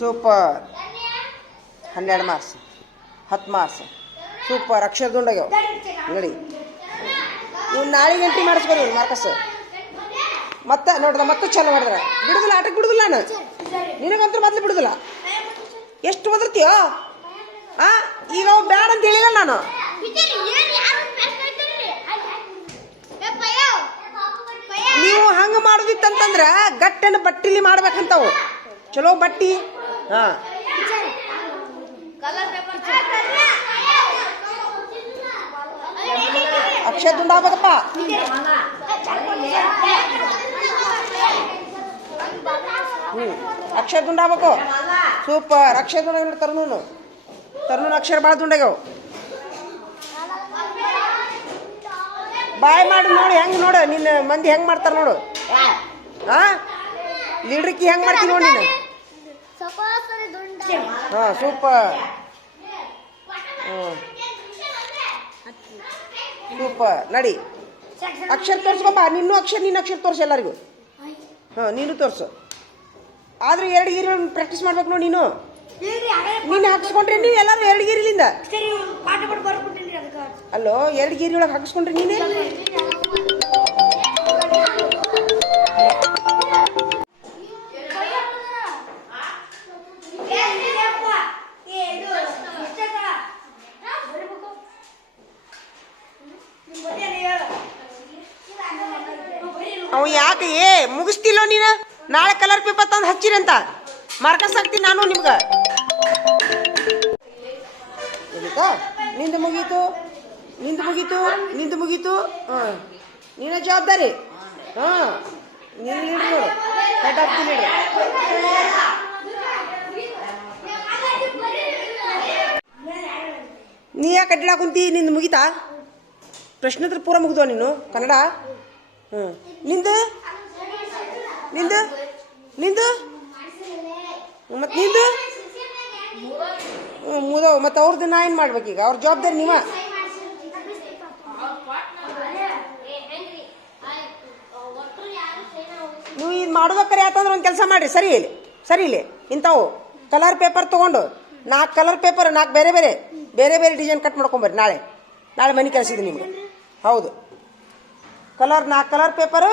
Super. ಹನ್ನೆರಡು Mars ಹತ್ತು Mars super. ಅಕ್ಷರ ದುಂಡಾಗ್ಯಾವ ನೋಡಿ. ಇವ್ನು ನಾಳೆ ಎಂಟ್ರಿ ಮಾಡಿಸ್ಬೋದು ಮಾರ್ಕಸ್. ಮತ್ತೆ ನೋಡ್ದ, ಮತ್ತೆ ಚಲ ಮಾಡಿದ್ರ. ಬಿಡುದಿಲ್ಲ, ಆಟಕ್ಕೆ ಬಿಡುದಿಲ್ಲ ನಾನು. ನಿನಗಂತೂ ಮೊದಲು ಬಿಡುದಿಲ್ಲ. ಎಷ್ಟು ಓದಿರ್ತೀಯೋ ಆ, ಈಗ ಅವ್ ಬ್ಯಾಡ ಅಂತ ಹೇಳಿಲ್ಲ ನಾನು. ನೀವು ಹಂಗ ಮಾಡುದಿತ್ತಂತಂದ್ರ ಗಟ್ಟನ ಬಟ್ಟಿಲಿ ಮಾಡ್ಬೇಕಂತವು. ಚಲೋ ಬಟ್ಟಿ. ಹಾ. ಅಕ್ಷರ ದುಂಡ ಹ್ಞೂ ಅಕ್ಷರ ದುಂಡ ಆಗ್ಬೇಕು. ಸೂಪರ್. ಅಕ್ಷರ ದುಂಡ ತರ್ನೂನು ತರುಣನು. ತರುಣನ ಅಕ್ಷರ ಭಾಳ ದುಂಡಾಗ್ಯಾವ ಬಾಯ್ ಮಾಡಿ ನೋಡಿ ಹೆಂಗೆ ನೋಡು. ನಿನ್ನ ಮಂದಿ ಹೆಂಗೆ ಮಾಡ್ತಾರೆ ನೋಡು. ಹಾಂ? ಲೀಡ್ರಿಕಿ ಹೆಂಗೆ ಮಾಡ್ತೀನಿ ನೋಡಿ ನೀನು. ಹಾ ಸೂಪರ್. ಸೂಪರ್. ನಡಿ. ಅಕ್ಷರ ತೋರ್ಸ್ಕೊಪ್ಪ ನಿನ್ನೂ ಅಕ್ಷರ ನಿನ್ನ ಅಕ್ಷರ ತೋರ್ಸು ಎಲ್ಲರಿಗೂ. ಹಾಂ ನೀನು ತೋರ್ಸು. ಆದ್ರೆ ಎರಡು ಗೀರಿ ಪ್ರಾಕ್ಟೀಸ್ ಮಾಡ್ಬೇಕು ನೋಡಿ ನೀನು. ನೀನು ಹಾಕಿಸ್ಕೊಂಡ್ರೆ ನೀವು ಎಲ್ಲರೂ ಎರಡು ಗೀರಿಲಿಂದ. ಅಲ್ಲೋ ಎರಡು ಗೀರಿ ಒಳಗೆ ಹಾಕಿಸ್ಕೊಂಡ್ರೆ ನೀನೇ? ಅವ ಯಾಕೆ ಏ ಮುಗಿಸ್ತಿಲ್ಲೋ ನೀನು? ನಾಳೆ ಕಲರ್ ಪೇಪರ್ ತಂದು ಹಚ್ಚಿರಂತ. ಮಾರ್ಕಸ್ ಹಾಕ್ತೀನಿ ನಾನು ನಿಮ್ಗೆ. ನಿಂದ ಮುಗೀತು. ನಿಂದು ಮುಗೀತು. ನಿಂದು ಮುಗೀತು. ಹಾಂ. ನೀನ ಜವಾಬ್ದಾರಿ. ಹಾಂ. ನೀನು ಕಟ್ ದಿ ನೀ ಯಾಕೆ ಕಟ್ಟಿಡ ಕುಂತಿ? ನಿಂದು ಮುಗೀತಾ? ಪ್ರಶ್ನೋತ್ತರ ಪೂರ ಮುಗಿದೋ ನೀನು? ಕನ್ನಡ? ಹ್ಞೂ ನಿಂದು? ನಿಂದು? ನಿಂದು? ಮತ್ತೆ ನಿಂದು? ಮುದವ್. ಮತ್ತು ಅವ್ರದ್ದು ನಾ ಏನು ಮಾಡ್ಬೇಕೀಗ? ಅವ್ರ ಜವಾಬ್ದಾರಿ ನೀವ? ನೀವು ಇದು ಮಾಡ್ಬೇಕಾರೆ ಯಾತಂದ್ರೆ ಒಂದು ಕೆಲಸ ಮಾಡಿರಿ. ಸರಿ ಇಲ್ಲಿ. ಸರಿ ಇಲ್ಲಿ. ಇಂಥವು. ಕಲರ್ ಪೇಪರ್ ತೊಗೊಂಡು. ನಾಲ್ಕು ಕಲರ್ ಪೇಪರ್ ನಾಲ್ಕು ಬೇರೆ ಬೇರೆ. ಬೇರೆ ಬೇರೆ ಡಿಸೈನ್ ಕಟ್ ಮಾಡ್ಕೊಂಬರ್ರಿ ನಾಳೆ. ನಾಳೆ ಮನೆ ಕೆಲಸ ಇದೆ ನಿಮ್ಗೆ. ಹೌದು. ಕಲರ್, ನಾಲ್ಕು ಕಲರ್ ಪೇಪರು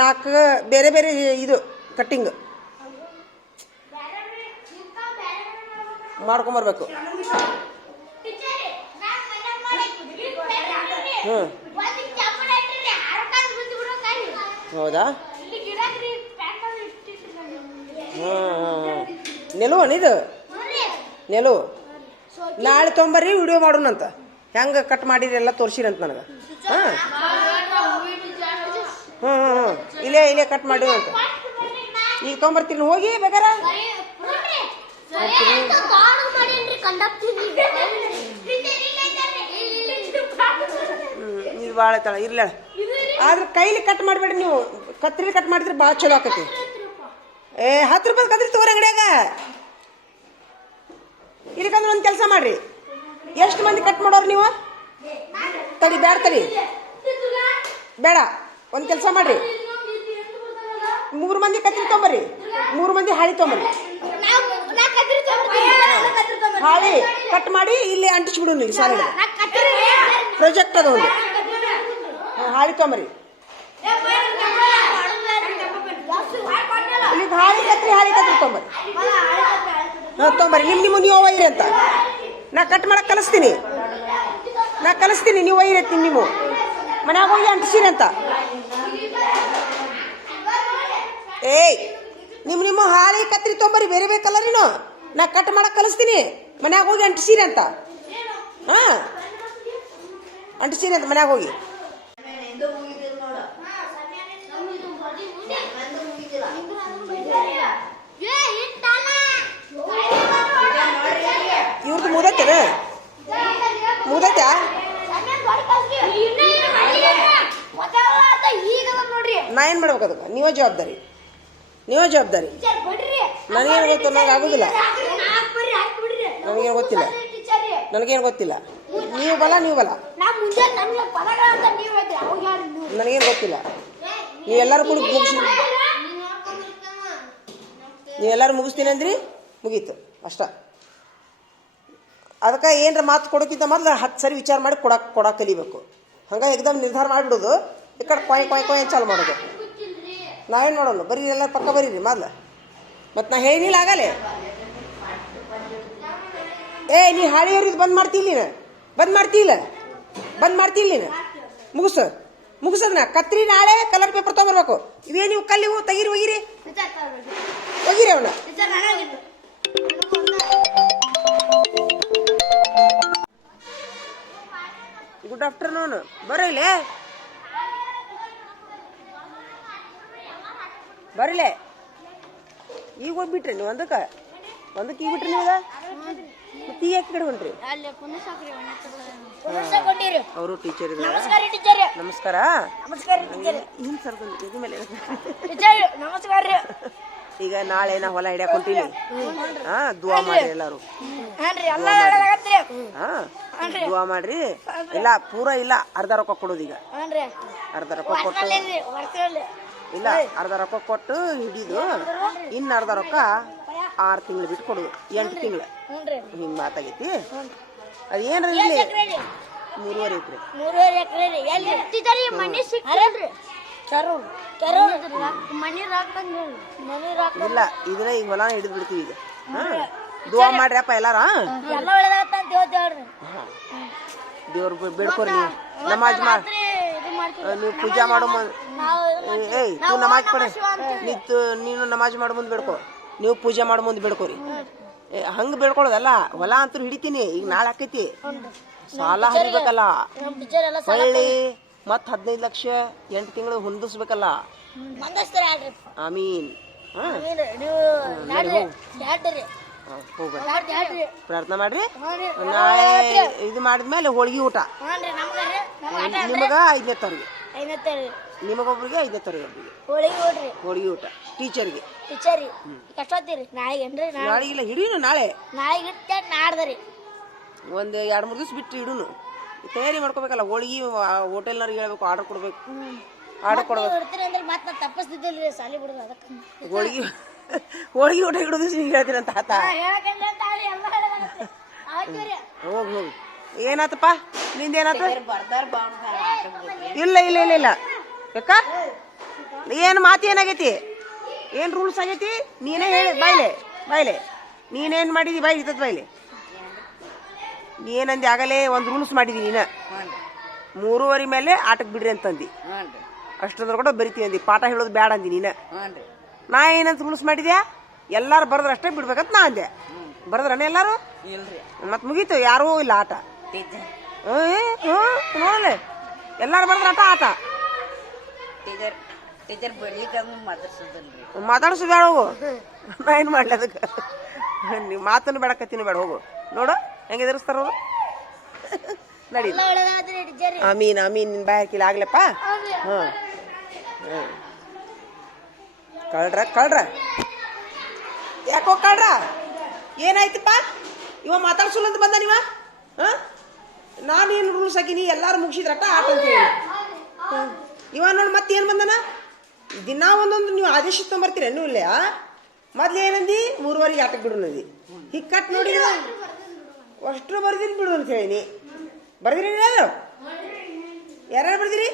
ನಾಲ್ಕು ಬೇರೆ ಬೇರೆ ಇದು ಕಟ್ಟಿಂಗ್ ಮಾಡ್ಕೊಂಬರ್ಬೇಕು. ಹ್ಞೂ ಹೌದಾ? ನೆಲು ಇದು? ನಿಲು ನಾಳೆ ತೊಂಬರ್ರಿ ವಿಡಿಯೋ ಮಾಡೋಣಂತ. ಹೆಂಗೆ ಕಟ್ ಮಾಡಿರಿ ಎಲ್ಲ ತೋರಿಸಿರಂತ ನನಗೆ. ಹಾಂ. ಹ್ಞೂ ಹ್ಞೂ ಇಲ್ಲೇ ಇಲ್ಲೇ ಕಟ್ ಮಾಡು ಅಂತ. ಈಗ ತೊಂಬರ್ತೀನಿ ಹೋಗಿ ಬೇಕಾರ? ಇದು ಭಾಳ ತಳ, ಇರ್ಲ ಆದ್ರೆ ಕೈಲಿ ಕಟ್ ಮಾಡಬೇಡಿ ನೀವು. ಕತ್ರಿ ಕಟ್ ಮಾಡಿದ್ರೆ ಭಾಳ ಚಲೋ ಆಕತಿ. ಏ, ಹತ್ತು ರೂಪಾಯಿ ಕದ್ರಿ ತಗೋರಿ ಅಂಗಡಿಯಾಗ. ಇಲ್ಲಿಕಂದ್ರೆ ಒಂದು ಕೆಲಸ ಮಾಡ್ರಿ. ಎಷ್ಟು ಮಂದಿ ಕಟ್ ಮಾಡೋರು ನೀವು? ತಡಿ ಬೇಡ ತಡಿ. ಬೇಡ. ಒಂದು ಕೆಲಸ ಮಾಡ್ರಿ. ಮೂರು ಮಂದಿ ಕತ್ರಿ ತೊಂಬರ್ರಿ. ಮೂರು ಮಂದಿ ಹಾಳಿ ತೊಂಬರ್ರಿ. ಹಾಳಿ ಕಟ್ ಮಾಡಿ ಇಲ್ಲಿ ಅಂಟಿಸ್ಬಿಡು ನೀವು ಸಾಲ ಪ್ರೊಜೆಕ್ಟ್ ಅದು ಒಂದು. ಹಾಳಿ ತೊಂಬರ್ರಿ. ಇಲ್ಲಿ ಹಾಳಿ ಕತ್ರಿ ಹಾಳಿ ಕತ್ರಿ ತೊಂಬರ್ರಿ. ಹಾಂ, ತೊಂಬರ್ರಿ. ನಿಮ್ಮ ನಿಮ್ಮ ನೀವು ಒಯ್ಯಿರಿ ಅಂತ. ನಾ ಕಟ್ ಮಾಡಕ್ಕೆ ಕಲಿಸ್ತೀನಿ. ನಾ ಕಲಿಸ್ತೀನಿ, ನೀವು ಒಯ್ಯಿರಿ ನೀವು ಮನ್ಯಾಗ ಹೋಗಿ ಅಂಟಿಸಿರಿ ಅಂತ. ಏಯ್ ನಿಮ್ಮ ನಿಮ್ಮ ಹಾಳಿ ಕತ್ರಿ ತೊಂಬರಿ ಬೇರೆ ಬೇರೆ ಕಲರಿನು ನಾ ಕಟ್ ಮಾಡಕ್ಕೆ ಕಲಿಸ್ತೀನಿ. ಮನ್ಯಾಗ ಹೋಗಿ ಅಂಟಿಸಿರಿ ಅಂತ. ಹಾಂ. ಅಂಟಿಸಿರಿ ಅಂತ ಮನ್ಯಾಗ ಹೋಗಿ. ಇವ್ರದ್ದು ಮುದತ್ತಾ ನೋಡ್ರಿ ನಾ ಏನು ಮಾಡ್ಬೇಕು ಅದಕ್ಕೆ? ನೀವೇ ಜವಾಬ್ದಾರಿ. ನೀವೇ ಜವಾಬ್ದಾರಿ? ನನಗೇನು ಗೊತ್ತು? ನನಗೆ ಆಗೋದಿಲ್ಲ. ನನಗೇನು ಗೊತ್ತಿಲ್ಲ. ನನಗೇನು ಗೊತ್ತಿಲ್ಲ. ನೀವು ಬಲ ನೀವು ಬಲ. ನನಗೇನು ಗೊತ್ತಿಲ್ಲ. ನೀವೆಲ್ಲರೂ ಕೂಡ ಮುಗಿಸಿ. ನೀವೆಲ್ಲರೂ ಮುಗಿಸ್ತೀನಿ ಅಂದ್ರಿ? ಮುಗೀತು. ಅಷ್ಟ. ಅದಕ್ಕೆ ಏನರ ಮಾತು ಕೊಡೋಕ್ಕಿಂತ ಮೊದಲು ಹತ್ತು ಸರಿ ವಿಚಾರ ಮಾಡಿ ಕೊಡಕ್ಕೆ ಕೊಡಕ್ಕೆ ಕಲಿಬೇಕು. ಹಂಗೆ ಎಕ್ದಮ್ ನಿರ್ಧಾರ ಮಾಡಿಬಿಡೋದು ಈ ಕಡೆ ಕೊಯ್ ಕೊಯ್ ಕೊಯ್ ಚಾಲು ಮಾಡೋದು. ನಾವೇನು ನೋಡೋಣ ಬರೀ ಎಲ್ಲ ಪಕ್ಕ ಬರೀರಿ ಮೊದ್ಲು. ಮತ್ತು ನಾ ಹೇಳಿಲ್ಲ ಆಗಲೇ. ಏ, ನೀ ಹಾಳಿ ಹರಿದು ಬಂದ್ ಮಾಡ್ತಿಲ್ಲ ನೀನು? ಬಂದ್ ಮಾಡ್ತಿಲ್ಲ? ಬಂದ್ ಮಾಡ್ತಿಲ್ಲ ನೀನು? ಮುಗಿಸು. ಮುಗಿಸದ್ನ? ಕತ್ರಿ ನಾಳೆ ಕಲರ್ ಪೇಪರ್ ತೊಗೊಬರ್ಬೇಕು. ಇವೇ ನೀವು ಕಲ್ಲಿವು ತೆಗೀರಿ, ಒಗಿರಿ. ಒಗಿರಿ ಅವನ. Good afternoon. ಬರೀಲೆ ಬರೀಲೆ. ಈಗ ಹೋಗ್ಬಿಟ್ರಿ ನೀವು ಒಂದಕ್ಕೆ? ಒಂದಕ್ಕೆ ಈಗ ಬಿಟ್ರಿ ನೀವು ಮತ್ತೆ ಈಗ ಯಾಕೆ ಕಡೆ ಹೊಂಟ್ರಿ ಅವರು ಟೀಚರ್ ಇದ್ದಾರೆ ನಮಸ್ಕಾರ ಟೀಚರ್ ನಮಸ್ಕಾರ. ಇದು ಮೇಲೆ. ಈಗ ನಾಳೆ ನಾ ಹೊಲ ಹಿಡಿಯಕ್ಕೆ ಹೊಂಟೀನಿ. ಹಾ ದುವಾ ಮಾಡ್ರಿ ಎಲ್ಲಾರು. ಹಾ ದುವಾ ಮಾಡ್ರಿ. ಇಲ್ಲ ಪೂರ ಇಲ್ಲ ಅರ್ಧ ರೊಕ್ಕ ಕೊಡೋದು ಈಗ. ಅರ್ಧ ರೊಕ್ಕ ಕೊಟ್ಟು. ಇಲ್ಲ ಅರ್ಧ ರೊಕ್ಕ ಕೊಟ್ಟು ಹಿಡಿದು ಇನ್ನು ಅರ್ಧ ರೊಕ್ಕ ಆರು ತಿಂಗಳು ಬಿಟ್ಟು ಕೊಡುದು ಎಂಟು ತಿಂಗಳು. ಹಿಂಗ್ ಮಾತಾಗೈತಿ? ಅದು ಏನ್ರ ಇಲ್ಲಿ? ಮೂರುವರೆ ಎಕರೆ. ರೀ. ಎಲ್ಲಿ? ಟೀಚರ್ ಈ ಮನಿ ಸಿಕ್ಕಿಲ್ರಿ ಕರೂರ್. ಕರೂರ್. ಮನಿ ರಾಕ್ದಂಗ ಮನಿ ರಾಕ್ ಇಲ್ಲ ಇದನ್ನ ಈಗ ಹೊಲ ಹಿಡಿದು ಬಿಡ್ತೀವಿ ಈಗ. ಹಾ. ದುವಾ ಮಾಡ್ರಪ್ಪ ಎಲ್ಲಾರ? ಎಲ್ಲ ಒಳ್ಳೇದಾಗತ್ತ ಅಂತ ಹೇಳ್ತೇವ್ರಿ ದೇವ್ರ. ಬೇಡ್ಕೊರಿ ನಮಾಜ್ ಮಾಡಿ ನೀವು ಪೂಜಾ ಮಾಡೋ ನಾವು ಏಯ್ ನೀವು ನಮಾಜ್ ಪಡ ನಿತ್ತು ನೀನು ನಮಾಜ್ ಮಾಡೋ ಮುಂದೆ ಬೇಡ್ಕೊ. ನೀವು ಪೂಜೆ ಮಾಡೋ ಮುಂದೆ ಬೇಡ್ಕೋರಿ ಹಂಗ್ ಬೇಡ್ಕೊಳ್ಳೋದಲ್ಲ ಹೊಲ ಅಂತೂ ಹಿಡಿತೀನಿ ಈಗ ನಾಳೆ ಹಾಕೈತಿ ಸಾಲ ಹರಿಬೇಕಲ್ಲ. ಹೊಳ್ಳಿ ಮತ್ ಹದಿನೈದು ಲಕ್ಷ ಎಂಟು ತಿಂಗಳು ಹೊಂದಿಸ್ಬೇಕಲ್ಲ. ಮೀನ್ ಆಮೀನ್. ಯಾಡ್ರಿ ಪ್ರಾರ್ಥನೆ ಮಾಡ್ರಿ. ನಾಳೆ ಇದು ಮಾಡಿದ್ಮೇಲೆ ಹೋಳಿಗೆ ಊಟ. ನಿಮಗ ಐದನೇ ಐನತ್ತರಿ ನಿಮಗೊಬ್ರಿಗೆ ಐದನೇ ತರಗತಿಗೆ ಹೋಳಿಗೆ ನೋಡ್ರಿ. ಹೋಳ್ಗಿ ಊಟ. ಟೀಚರ್ಗೆ. ಟೀಚರ್ ರೀ ಎಷ್ಟೊತ್ತೀರಿ ನಾಳೆಗೆ ಏನ್ರಿ ನಾಳೆ? ನಾಳೆ ಇಲ್ಲ ಹಿಡೀನು ನಾಳೆ. ನಾಳೆ ಇಟ್ಟೆ ನಾಡ್ದರಿ? ಒಂದು ಎರಡು ಮೂರು ದಿವಸ ಬಿಟ್ಟು ಇಡುನು ತಯಾರಿ ಮಾಡ್ಕೋಬೇಕಲ್ಲ ಹೋಳಿಗೆ ಹೋಟೆಲ್ನವ್ರಿಗೆ ಹೇಳ್ಬೇಕು ಆರ್ಡರ್ ಕೊಡ್ಬೇಕು. ಆರ್ಡರ್ ಕೊಡ್ಬೇಕು. ಇಡ್ತೀರಿ ಅಂದ್ರೆ ಮತ್ತೆ ನಾ ತಪ್ಪಿಸ್ತಿದ್ದಿಲ್ರಿ ಸಾಲಿ ಬಿಡುದು ಅದಕ್ಕೆ. ಹೋಳಿಗೆ ಹೋಳಿಗೆ ಊಟ ಇಡೋ ದಿವಸ ನೀವು ಹೇಳ್ತೀರಂತ ಆತ ಹೇಳಕಂದ್ರೆ ಅಂತ ಹೇಳಿ ಎಲ್ಲ ರೀ ಹೋಗಿ ಹೋಗಿ. ಏನಾತಪ್ಪ? ನಿಂದೇನಾತ? ಇಲ್ಲ ಇಲ್ಲ ಇಲ್ಲ ಇಲ್ಲ. ಯಾಕ? ಏನು ಮಾತು ಏನಾಗೈತಿ? ಏನು ರೂಲ್ಸ್ ಆಗೈತಿ? ನೀನೇ ಹೇಳಿ ಬಾಯ್ಲೆ ಬಾಯ್ಲೆ. ನೀನೇನು ಮಾಡಿದಿ ಬಾಯ್ ಇದ್ದದ್ ಬಾಯ್ಲೆ. ನೀನಂದಿ ಆಗಲೇ ಒಂದು ರೂಲ್ಸ್ ಮಾಡಿದಿ ನೀನ. ಮೂರುವರೆ ಮೇಲೆ ಆಟಕ್ಕೆ ಬಿಡ್ರಿ ಅಂತಂದಿ. ಅಷ್ಟೊಂದ್ರ ಕೂಡ ಬರಿತೀವಿ ಅಂದಿ. ಪಾಠ ಹೇಳೋದು ಬೇಡ ಅಂದಿ ನೀನ. ನಾ ಏನಂತ ರೂಲ್ಸ್ ಮಾಡಿದ್ಯಾ? ಎಲ್ಲಾರು ಬರದ್ರ ಅಷ್ಟೇ ಬಿಡ್ಬೇಕಂತ ನಾ ಅಂದೆ. ಬರದ್ರಣ ಎಲ್ಲಾರು? ಮತ್ ಮುಗೀತು ಯಾರೂ ಇಲ್ಲ ಆಟ. ನೋಡಲೆ. ಎಲ್ಲಾರು ಬರೆದ್ರೆ ಆಟ ಆಟ. ಟೀಚರ್ ಟೀಚರ್ ಮಾತಾಡ್ಸು ಬೇಡ ಹೋಗು. ನಾ ಏನ್ ಮಾಡ್ಲಿ ಅದಕ್ಕೆ? ನೀವು ಮಾತನ್ನು ಬೇಡ ಕತ್ತಿನೂ ಬೇಡ ಹೋಗು. ನೋಡು ಹೆಂಗೆ ಎದುರಿಸ್ತಾರ. ಅವರು ನಡಿ ಅಮೀನ್ ಅಮೀನ್ ಟೀಚರ್ ಆಮೀನ್ ಆಮೀನ್ ನಿನ್ ಬಾಯ್ ಹಾಕಿಲ್ಲ ಆಗ್ಲಪ್ಪ? ಹ ಕಳ್ರ ಕಳ್ರ. ಯಾಕೋ ಕಳ್ರ? ಏನಾಯ್ತಪ್ಪ? ಇವ ಮಾತಾಡ್ಸಲ್ಲ ಅಂತ ಬಂದ ನೀವ ಹಾ? ನಾನೇನು ರೂಲ್ಸ್ ಹಾಕಿನಿ? ಎಲ್ಲಾರು ಮುಗಿಸಿದ್ರಟ್ಟ ಆಟ ಅಂತ ಹೇಳಿ. ಇವ ನೋಡಿ ಏನು ಬಂದನ? ದಿನ ಒಂದೊಂದು ನೀವು ಆದೇಶ ತೊಂಬರ್ತೀರ ಏನು ಇಲ್ಲ ಮೊದ್ಲು ಏನಂದಿ? ಮೂರುವರೆಗೆ ಆಟಕ್ಕೆ ಬಿಡು ನದಿ ಹೀಗೆ ಕಟ್ ನೋಡಿ ಅಷ್ಟು ಬರ್ದಿನಿ ಬಿಡು ಅಂತ ಹೇಳಿನಿ. ಬರ್ದಿರಿ ಯಾರು? ಯಾರ್ಯಾರು ಬರ್ದಿರಿ?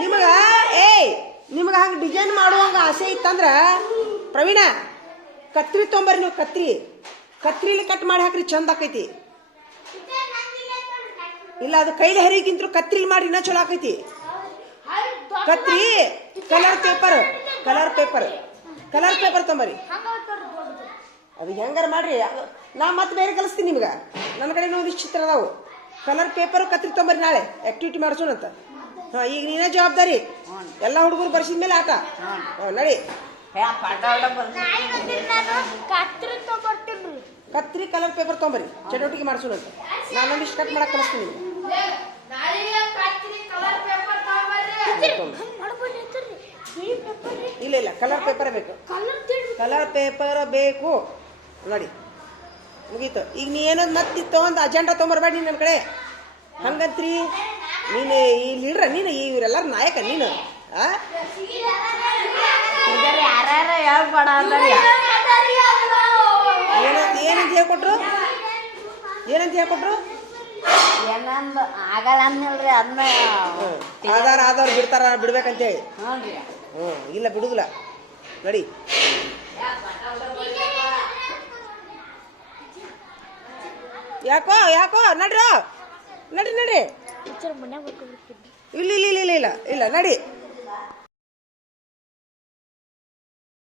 ನಿಮಗ ಏಯ್ ನಿಮಗೆ ಹಂಗೆ ಡಿಸೈನ್ ಮಾಡುವಂಗ ಆಸೆ ಇತ್ತಂದ್ರ ಪ್ರವೀಣ ಕತ್ರಿ ತೊಂಬರ್ರಿ ನೀವು ಕತ್ರಿ. ಕತ್ರಿಲಿ ಕಟ್ ಮಾಡಿ ಹಾಕ್ರಿ ಚಂದ ಆಕೈತಿ. ಇಲ್ಲ ಅದು ಕೈಲಿ ಹರಿಗಿಂತರೂ ಕತ್ರಿಲಿ ಮಾಡಿ ಇನ್ನೂ ಚಲೋ ಆಕೈತಿ. ಕತ್ರಿ colour paper colour paper colour paper ತೊಂಬರಿ ಅದು ಹೆಂಗಾರ ಮಾಡ್ರಿ ನಾ ಮತ್ತೆ ಬೇರೆ ಕಲಿಸ್ತೀನಿ ನಿಮ್ಗೆ. ನನ್ನ ಕಡೆ ಒಂದಿಷ್ಟು ಚಿತ್ರ ಅದಾವು. ಕಲರ್ ಪೇಪರ್ ಕತ್ರಿ ತೊಂಬರಿ ನಾಳೆ ಆಕ್ಟಿವಿಟಿ ಮಾಡಿಸೋಣ ಅಂತ. ಹಾಂ ಈಗ ನೀನೇ ಜವಾಬ್ದಾರಿ. ಎಲ್ಲ ಹುಡುಗರು ಬರ್ಸಿದ ಮೇಲೆ ಆಟ ಹಾಂ ನಡಿ. ಕತ್ರಿ ಕಲರ್ ಪೇಪರ್ ತೊಗೊಂಬರಿ. ಚಟುವಟಿಕೆ ಅಂತ ನಾನು ಇಷ್ಟು ಕಟ್ ಮಾಡಕ್ಕೆ ಕಳಿಸ್ತೀನಿ ಇಲ್ಲ ಇಲ್ಲ ಕಲರ್ ಪೇಪರ್ ಬೇಕು. ಕಲರ್ ಪೇಪರ್ ಬೇಕು. ನೋಡಿ, ಮುಗೀತು. ಈಗ ನೀ ಏನೋ ಮತ್ತೆ ಒಂದು ಅಜೆಂಡಾ ತೊಗೊಂಬರ್ಬೇಡ ನೀನು ನನ್ನ ಕಡೆ. ಹಂಗಂತ್ರಿ? ನೀನು ಈ ಇಡ್ರ ನೀನು ಇವರೆಲ್ಲರ ನಾಯಕ, ನೀನು. ಆ? ಯಾರು ಯಾರ್ಯಾರ ಹೇಳ್ಬೇಡ ಹೇಳ್ಕೊಟ್ರು? ಏನಂತ ಹೇಳ್ಕೊಟ್ರು? ಏನಂದ ಆಗಲ್ಲ ಅಂದ್ನಲ್ರಿ ಅದನ್ನ. ಆಧಾರ ಆಧಾರ ಬಿಡ್ತಾರ ಬಿಡ್ಬೇಕಂತ ಹೇಳಿ. ರೀ ಹ್ಞೂ ಇಲ್ಲ ಬಿಡುದಿಲ್ಲ. ನಡಿ. ಯಾಕೋ ಯಾಕೋ ನಡ್ರ. ನಡಿ ನಡಿ. ಟೀಚರ್ ಮನೆ ಇಲ್ಲ ಇಲ್ಲ ಇಲ್ಲ ಇಲ್ಲ ಇಲ್ಲ ಇಲ್ಲ ನಡಿ.